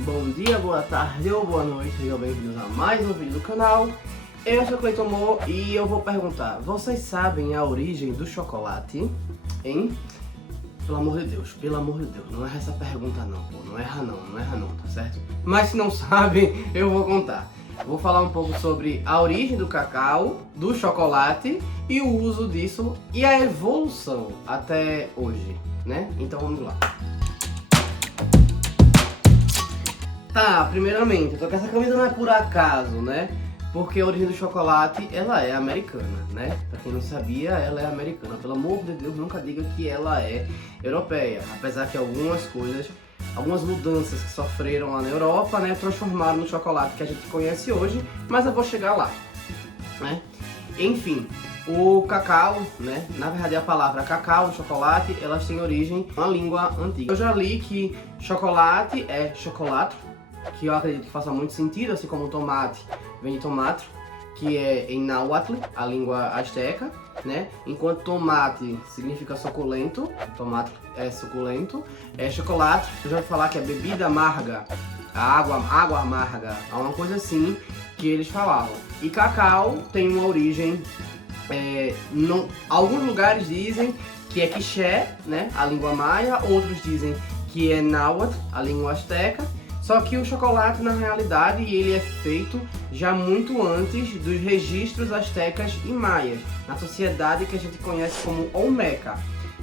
Bom dia, boa tarde ou boa noite, sejam bem-vindos a mais um vídeo do canal. Eu sou Cleiton Mo e eu vou perguntar: vocês sabem a origem do chocolate? Hein? Pelo amor de Deus, não erra essa pergunta não, pô, não erra não, tá certo? Mas se não sabem, eu vou contar. Vou falar um pouco sobre a origem do cacau, do chocolate e o uso disso e a evolução até hoje, né? Então vamos lá. Tá, primeiramente, eu tô com essa camisa não é por acaso, né? Porque a origem do chocolate, ela é americana, né? Pra quem não sabia, ela é americana. Pelo amor de Deus, nunca diga que ela é europeia. Apesar que algumas mudanças que sofreram lá na Europa, né, transformaram no chocolate que a gente conhece hoje, mas eu vou chegar lá, né? Enfim, o cacau, né, na verdade a palavra cacau, chocolate, elas têm origem na língua antiga. Eu já li que chocolate é chocolate, que eu acredito que faça muito sentido, assim como tomate vem de tomato, que é em náhuatl, a língua asteca, né? Enquanto tomate significa suculento, tomate é suculento, chocolate, eu já ouvi falar que é bebida amarga, água amarga, uma coisa assim que eles falavam. E cacau tem uma origem, alguns lugares dizem que é quiché, né? A língua maia, outros dizem que é náhuatl, a língua asteca. Só que o chocolate, na realidade, ele é feito já muito antes dos registros astecas e maias, na sociedade que a gente conhece como Olmeca,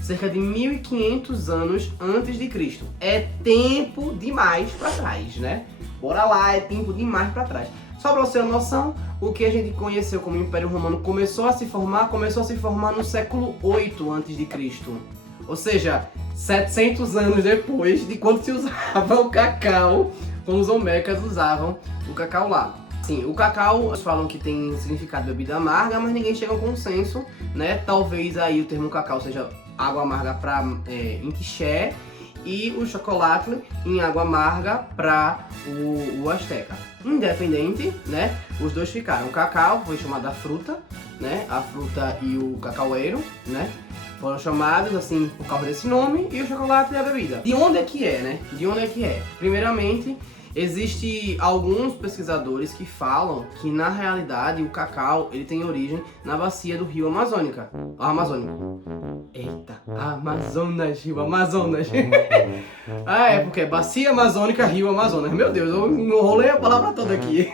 cerca de 1500 anos antes de Cristo. É tempo demais para trás, né? Bora lá, é tempo demais para trás. Só para você ter uma noção, o que a gente conheceu como Império Romano começou a se formar no século 8 antes de Cristo. Ou seja, 700 anos depois de quando se usava o cacau, quando os olmecas usavam o cacau lá. Sim, o cacau, eles falam que tem significado de bebida amarga, mas ninguém chega a um consenso, né? Talvez aí o termo cacau seja água amarga em quiché e o chocolate em água amarga para o asteca. Independente, né? Os dois ficaram. O cacau foi chamado a fruta, né? A fruta e o cacaueiro, né? Foram chamados assim por causa desse nome, e o chocolate é a bebida. De onde é que é, né? De onde é que é? Primeiramente, existe alguns pesquisadores que falam que na realidade o cacau ele tem origem na bacia do rio Amazônica. Eita, Amazonas, rio Amazonas. Porque é bacia amazônica, rio Amazonas. Meu Deus, eu enrolei a palavra toda aqui.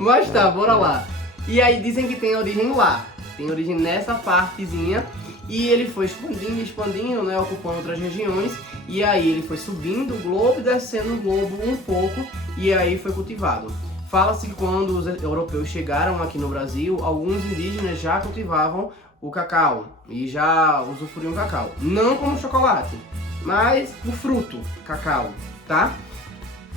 Mas tá, bora lá. E aí dizem que tem origem lá. Tem origem nessa partezinha. E ele foi expandindo, né, ocupando outras regiões. E aí ele foi subindo o globo e descendo o globo um pouco. E aí foi cultivado. Fala-se que quando os europeus chegaram aqui no Brasil, alguns indígenas já cultivavam o cacau. E já usufruíam o cacau. Não como chocolate, mas o fruto, cacau, tá?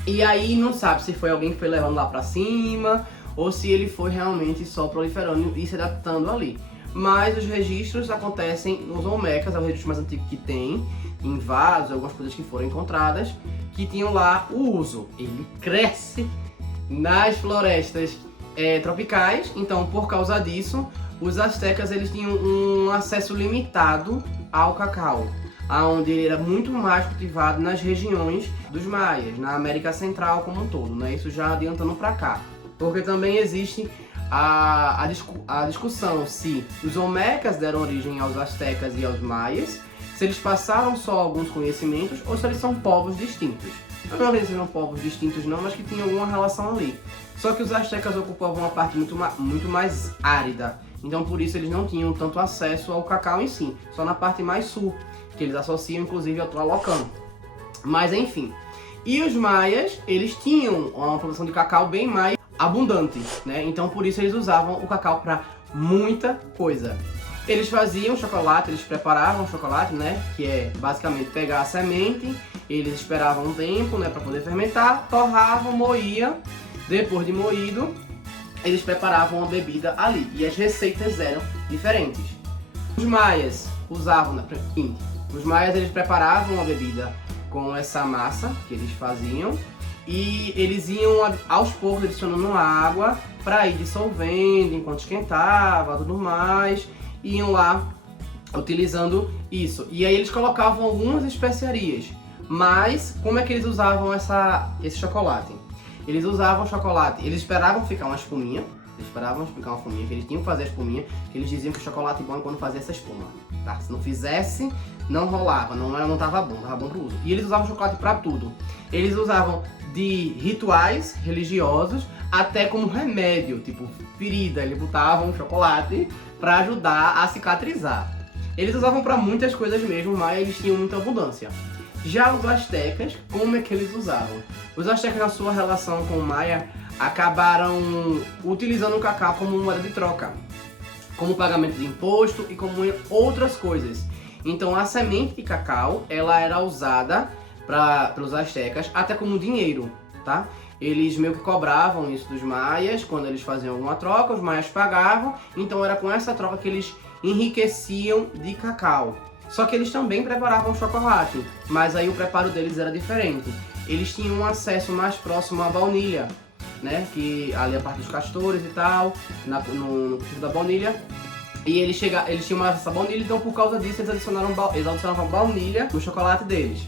E aí não sabe se foi alguém que foi levando lá pra cima, ou se ele foi realmente só proliferando e se adaptando ali. Mas os registros acontecem nos olmecas, é o registro mais antigo que tem, em vasos, algumas coisas que foram encontradas, que tinham lá o uso. Ele cresce nas florestas tropicais, então por causa disso, os astecas eles tinham um acesso limitado ao cacau, onde ele era muito mais cultivado nas regiões dos maias, na América Central como um todo, né? Isso já adiantando para cá. Porque também existe a discussão se os olmecas deram origem aos astecas e aos maias, se eles passaram só alguns conhecimentos ou se eles são povos distintos. Eu não acredito que sejam povos distintos não, mas que tinham alguma relação ali. Só que os astecas ocupavam uma parte muito mais árida, então por isso eles não tinham tanto acesso ao cacau em si, só na parte mais sul, que eles associam inclusive ao Tlalocano. Mas enfim. E os maias, eles tinham uma produção de cacau bem mais abundante, né? Então por isso eles usavam o cacau para muita coisa. Eles faziam chocolate, eles preparavam chocolate, né? Que é basicamente pegar a semente, eles esperavam um tempo, né, para poder fermentar, torravam, moíam. Depois de moído, eles preparavam uma bebida ali e as receitas eram diferentes. Os maias usavam, os maias eles preparavam a bebida com essa massa que eles faziam. E eles iam aos poucos adicionando água para ir dissolvendo enquanto esquentava, tudo mais. Iam lá utilizando isso. E aí eles colocavam algumas especiarias. Mas como é que eles usavam esse chocolate? Eles usavam chocolate, eles esperavam ficar uma espuminha, que eles tinham que fazer a espuminha, que eles diziam que o chocolate bom é quando fazia essa espuma, tá? Se não fizesse, não rolava, não tava bom pro uso. E eles usavam chocolate pra tudo. Eles usavam de rituais religiosos até como remédio, tipo ferida, eles botavam chocolate pra ajudar a cicatrizar. Eles usavam pra muitas coisas mesmo, mas eles tinham muita abundância. Já os astecas, como é que eles usavam? Os astecas, na sua relação com o Maia, acabaram utilizando o cacau como moeda de troca, como pagamento de imposto e como outras coisas. Então a semente de cacau, ela era usada pelos astecas até como dinheiro, tá? Eles meio que cobravam isso dos maias, quando eles faziam alguma troca, os maias pagavam, então era com essa troca que eles enriqueciam de cacau. Só que eles também preparavam chocolate, mas aí o preparo deles era diferente. Eles tinham um acesso mais próximo à baunilha, né? Que ali a parte dos castores e tal, no cultivo da baunilha. E eles tinham essa baunilha, então por causa disso eles adicionavam baunilha no chocolate deles.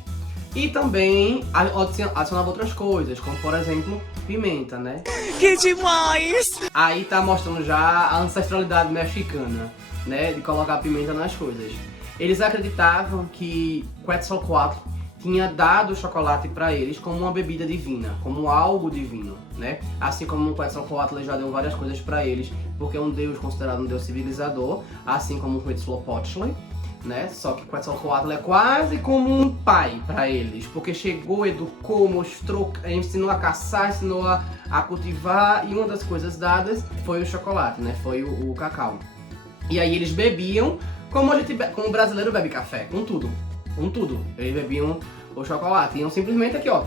E também adicionavam outras coisas, como por exemplo, pimenta, né? Que demais! Aí tá mostrando já a ancestralidade mexicana, né? De colocar pimenta nas coisas. Eles acreditavam que Quetzalcoatl tinha dado o chocolate para eles como uma bebida divina, como algo divino, né? Assim como o Quetzalcoatl já deu várias coisas para eles, porque é um deus considerado um deus civilizador, assim como o Huitzilopochtli, né? Só que Quetzalcoatl é quase como um pai para eles, porque chegou, educou, mostrou, ensinou a caçar, ensinou a cultivar, e uma das coisas dadas foi o chocolate, né? Foi o cacau. E aí eles bebiam como o brasileiro bebe café, com tudo. Eles bebiam o chocolate, iam simplesmente aqui, ó,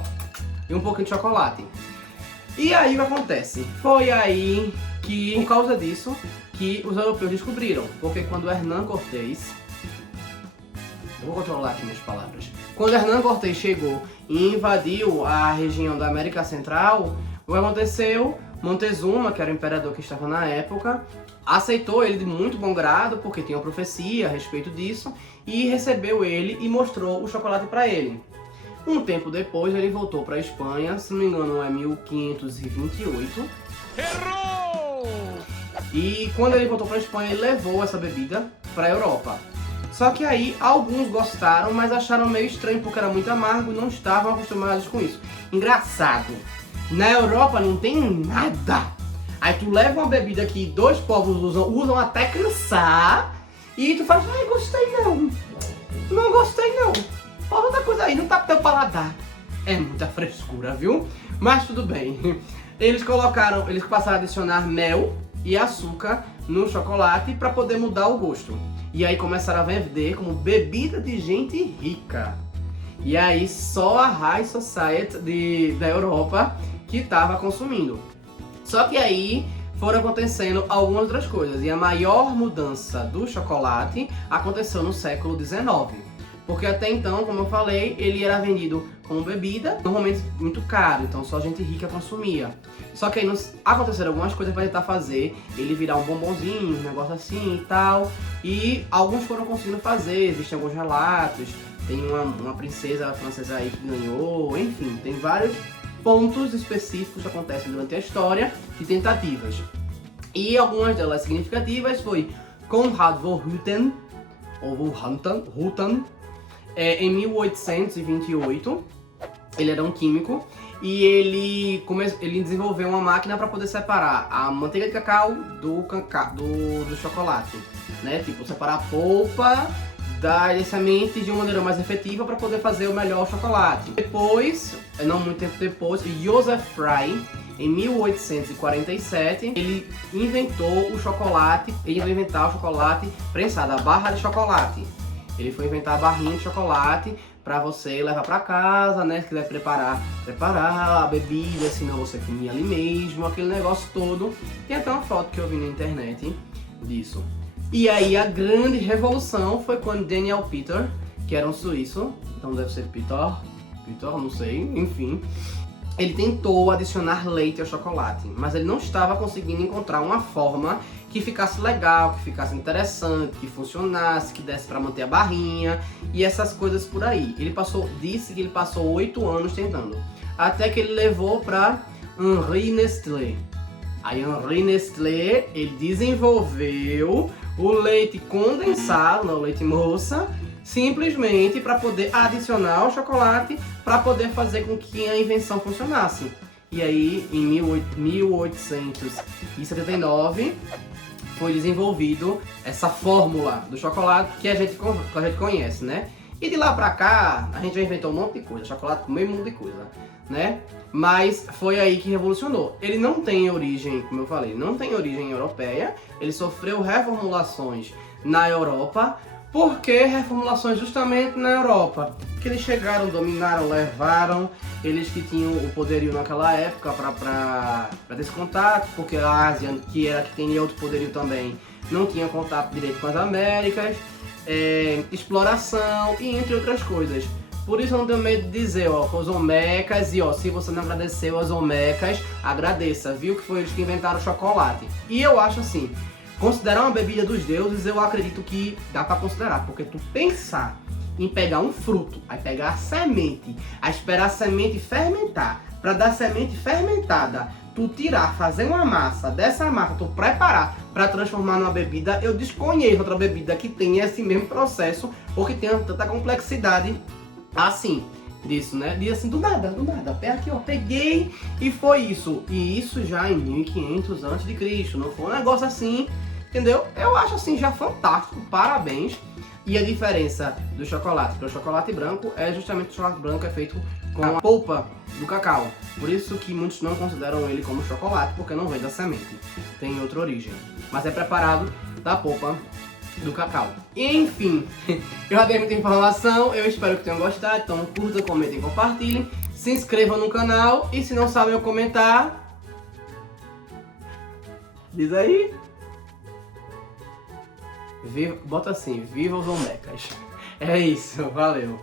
e um pouquinho de chocolate. E aí o que acontece? Foi aí que, por causa disso, que os europeus descobriram. Porque quando Hernán Cortés... Eu vou controlar aqui minhas palavras. Quando Hernán Cortés chegou e invadiu a região da América Central, o que aconteceu? Montezuma, que era o imperador que estava na época, aceitou ele de muito bom grado, porque tinha uma profecia a respeito disso, e recebeu ele e mostrou o chocolate para ele. Um tempo depois ele voltou para a Espanha, se não me engano é 1528. Errou! E quando ele voltou para a Espanha, ele levou essa bebida para a Europa. Só que aí alguns gostaram, mas acharam meio estranho porque era muito amargo e não estavam acostumados com isso. Engraçado, na Europa não tem nada. Aí tu leva uma bebida que dois povos usam até cansar, e tu fala, ai, gostei não gostei não. Fala outra coisa aí, não tá pro teu paladar. É muita frescura, viu? Mas tudo bem. Eles passaram a adicionar mel e açúcar no chocolate para poder mudar o gosto. E aí começaram a vender como bebida de gente rica. E aí só a High Society da Europa que estava consumindo. Só que aí foram acontecendo algumas outras coisas. E a maior mudança do chocolate aconteceu no século XIX. Porque até então, como eu falei, ele era vendido como bebida, normalmente muito caro, então só gente rica consumia. Só que aí aconteceram algumas coisas para tentar fazer ele virar um bombonzinho, um negócio assim e tal. E alguns foram conseguindo fazer, existem alguns relatos, tem uma princesa francesa aí que ganhou, enfim, tem vários pontos específicos que acontecem durante a história de tentativas. E algumas delas significativas foi Konrad von Hutten, ou von Hutten, em 1828, ele era um químico e ele desenvolveu uma máquina para poder separar a manteiga de cacau do chocolate, né? Tipo, separar a polpa das sementes de uma maneira mais efetiva para poder fazer o melhor chocolate. Depois, não muito tempo depois, Joseph Fry, em 1847, ele inventou o chocolate, ele ia inventar o chocolate prensado, a barra de chocolate. Ele foi inventar a barrinha de chocolate para você levar para casa, né? Se quiser preparar a bebida, senão você comia ali mesmo, aquele negócio todo. Tem até uma foto que eu vi na internet disso. E aí a grande revolução foi quando Daniel Peter, que era um suíço, então deve ser Peter, não sei, enfim. ele tentou adicionar leite ao chocolate, mas ele não estava conseguindo encontrar uma forma que ficasse legal, que ficasse interessante, que funcionasse, que desse para manter a barrinha e essas coisas por aí. Disse que ele passou 8 anos tentando, até que ele levou para Henri Nestlé. Aí Henri Nestlé, ele desenvolveu o leite condensado, o leite moça, simplesmente para poder adicionar o chocolate, para poder fazer com que a invenção funcionasse. E aí, em 1879, foi desenvolvido essa fórmula do chocolate que a gente conhece, né? E de lá pra cá, a gente já inventou um monte de coisa, chocolate com meio mundo de coisa, né? Mas foi aí que revolucionou. Ele não tem origem, como eu falei, não tem origem europeia, ele sofreu reformulações na Europa. Por que reformulações justamente na Europa? Porque eles chegaram, dominaram, levaram, eles que tinham o poderio naquela época para ter esse contato, porque a Ásia, que tem outro poderio também, não tinha contato direito com as Américas, exploração e entre outras coisas. Por isso eu não tenho medo de dizer, ó, os Olmecas, e ó, se você não agradeceu aos Olmecas, agradeça, viu que foi eles que inventaram o chocolate. E eu acho assim, considerar uma bebida dos deuses, eu acredito que dá pra considerar, porque tu pensar em pegar um fruto, aí pegar a semente, aí esperar a semente fermentar, pra dar semente fermentada, tu tirar, fazer uma massa, dessa massa tu preparar pra transformar numa bebida, eu desconheço outra bebida que tenha esse mesmo processo, ou que tenha tanta complexidade assim, disso, né? E assim, do nada, pé aqui, ó, peguei e foi isso. E isso já em 1500 a.C., não foi um negócio assim, entendeu? Eu acho assim já fantástico, parabéns. E a diferença do chocolate para o chocolate branco é justamente que o chocolate branco é feito com a polpa do cacau. Por isso que muitos não consideram ele como chocolate, porque não vem da semente, tem outra origem. Mas é preparado da polpa do cacau. Enfim, eu já dei muita informação, eu espero que tenham gostado, então curta, comentem, compartilhem, se inscrevam no canal e se não sabem comentar, diz aí. Bota assim, viva os Olmecas. É isso, valeu.